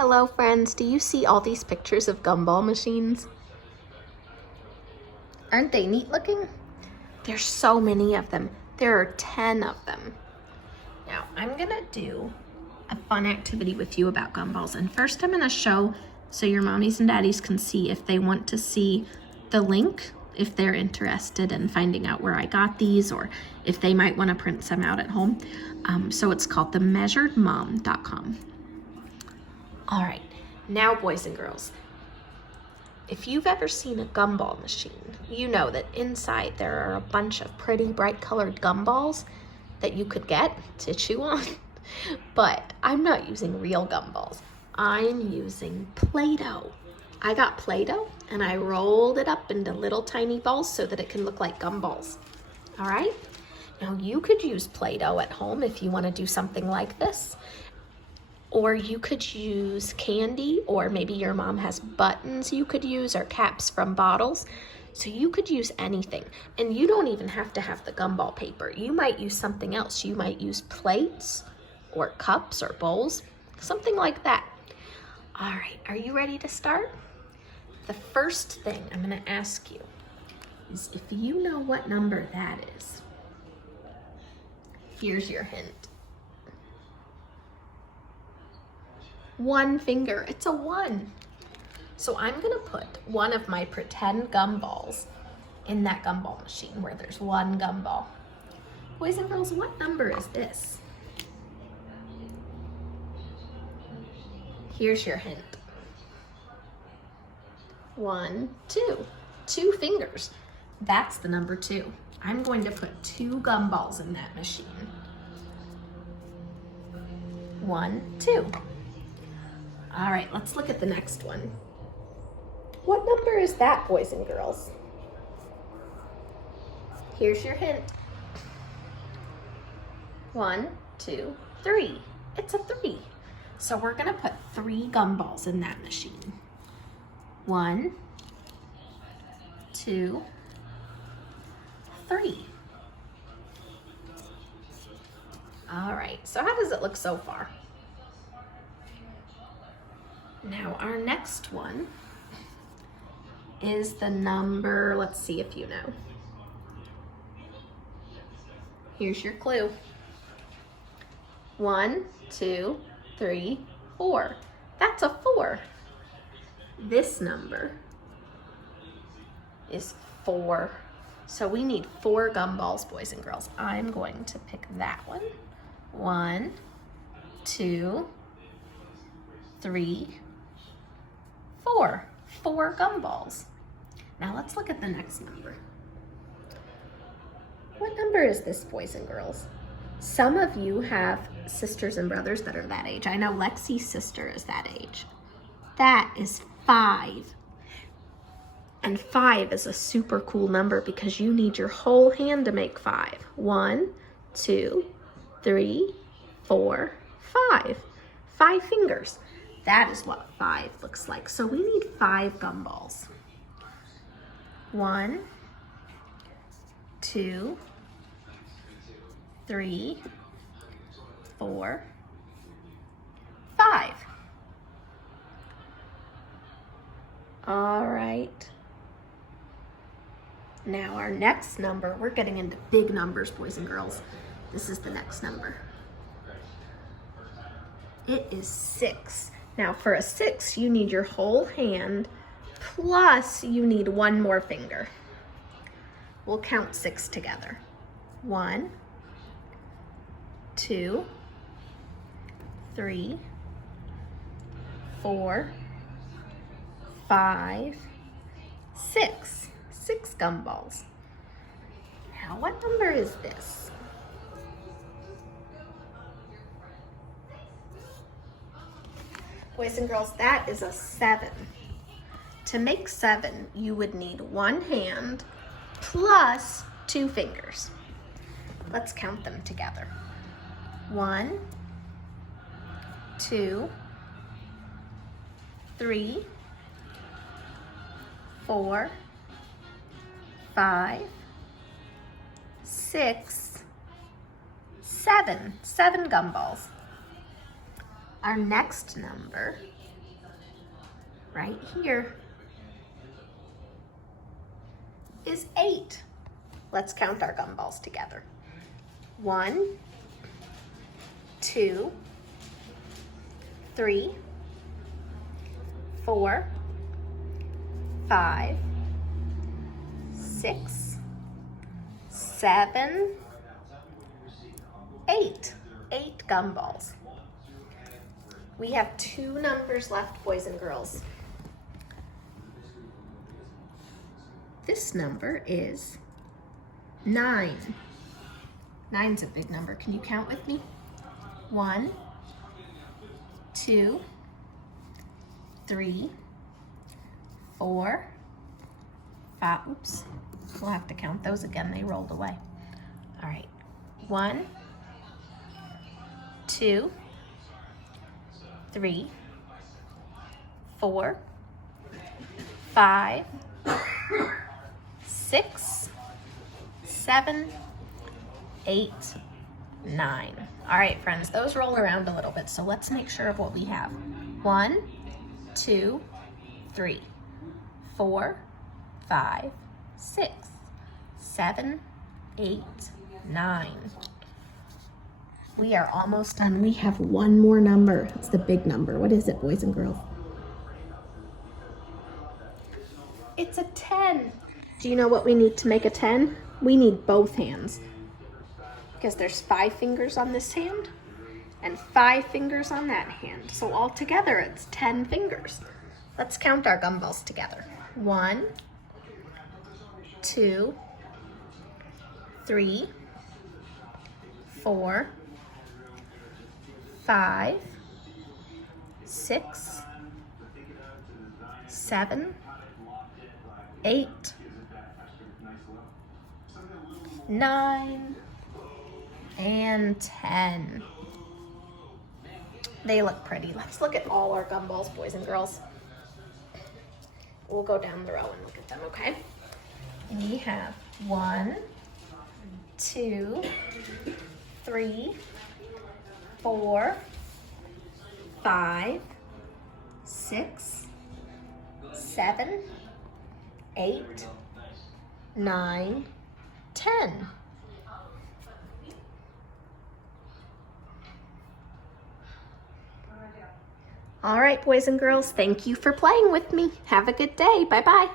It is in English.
Hello friends, do you see all these pictures of gumball machines? Aren't they neat looking? There's so many of them. There are 10 of them. Now I'm gonna do a fun activity with you about gumballs. And first I'm gonna show so your mommies and daddies can see if they want to see the link, if they're interested in finding out where I got these or if they might wanna print some out at home. So it's called themeasuredmom.com. All right, now boys and girls, if you've ever seen a gumball machine, you know that inside there are a bunch of pretty bright colored gumballs that you could get to chew on. But I'm not using real gumballs. I'm using Play-Doh. I got Play-Doh and I rolled it up into little tiny balls so that it can look like gumballs. All right? Now you could use Play-Doh at home if you want to do something like this. Or you could use candy, or maybe your mom has buttons you could use or caps from bottles. So you could use anything. And you don't even have to have the gumball paper. You might use something else. You might use plates or cups or bowls, something like that. All right, are you ready to start? The first thing I'm gonna ask you is if you know what number that is. Here's your hint. One finger, it's a 1. So I'm gonna put one of my pretend gumballs in that gumball machine where there's one gumball. Boys and girls, what number is this? Here's your hint. 1, 2, 2 fingers. That's the number 2. I'm going to put 2 gumballs in that machine. 1, 2. All right, let's look at the next one. What number is that, boys and girls? Here's your hint. 1, 2, 3. It's a 3. So we're gonna put 3 gumballs in that machine. 1, 2, 3. All right, so how does it look so far? Now our next one is the number, let's see if you know. Here's your clue. 1, 2, 3, 4. That's a 4. This number is 4. So we need 4 gumballs, boys and girls. I'm going to pick that one. 1, 2, 3, 4. 4 gumballs. Now let's look at the next number. What number is this, boys and girls? Some of you have sisters and brothers that are that age. I know Lexi's sister is that age. That is 5. And 5 is a super cool number because you need your whole hand to make 5. 1, 2, 3, 4, 5. 5 fingers. That is what 5 looks like. So we need 5 gumballs. 1, 2, 3, 4, 5. All right. Now our next number, we're getting into big numbers, boys and girls. This is the next number. It is 6. Now for a 6, you need your whole hand, plus you need 1 more finger. We'll count 6 together. 1, 2, 3, 4, 5, 6. 6 gumballs. Now what number is this? Boys and girls, that is a 7. To make 7, you would need 1 hand plus 2 fingers. Let's count them together. 1, 2, 3, 4, 5, 6, 7. 7 gumballs. Our next number, right here, is 8. Let's count our gumballs together. 1, 2, 3, 4, 5, 6, 7, 8. 8 gumballs. We have 2 numbers left, boys and girls. This number is 9. 9's a big number. Can you count with me? 1, 2, 3, 4, 5. Oops. We'll have to count those again. They rolled away. All right. 1, 2, 3, 4, 5, 6, 7, 8, 9. All right, friends, those roll around a little bit, so let's make sure of what we have. 1, 2, 3, 4, 5, 6, 7, 8, 9. We are almost done. We have one more number. It's the big number. What is it, boys and girls? It's a 10. Do you know what we need to make a 10? We need both hands. Because there's 5 fingers on this hand and 5 fingers on that hand. So all together it's 10 fingers. Let's count our gumballs together. 1, 2, 3, 4, 5, 6, 7, 8, 9, and 10. They look pretty. Let's look at all our gumballs, boys and girls. We'll go down the row and look at them, okay? We have 1, 2, 3, 4, 5, 6, 7, 8, 9, 10. All right, boys and girls, thank you for playing with me. Have a good day. Bye-bye.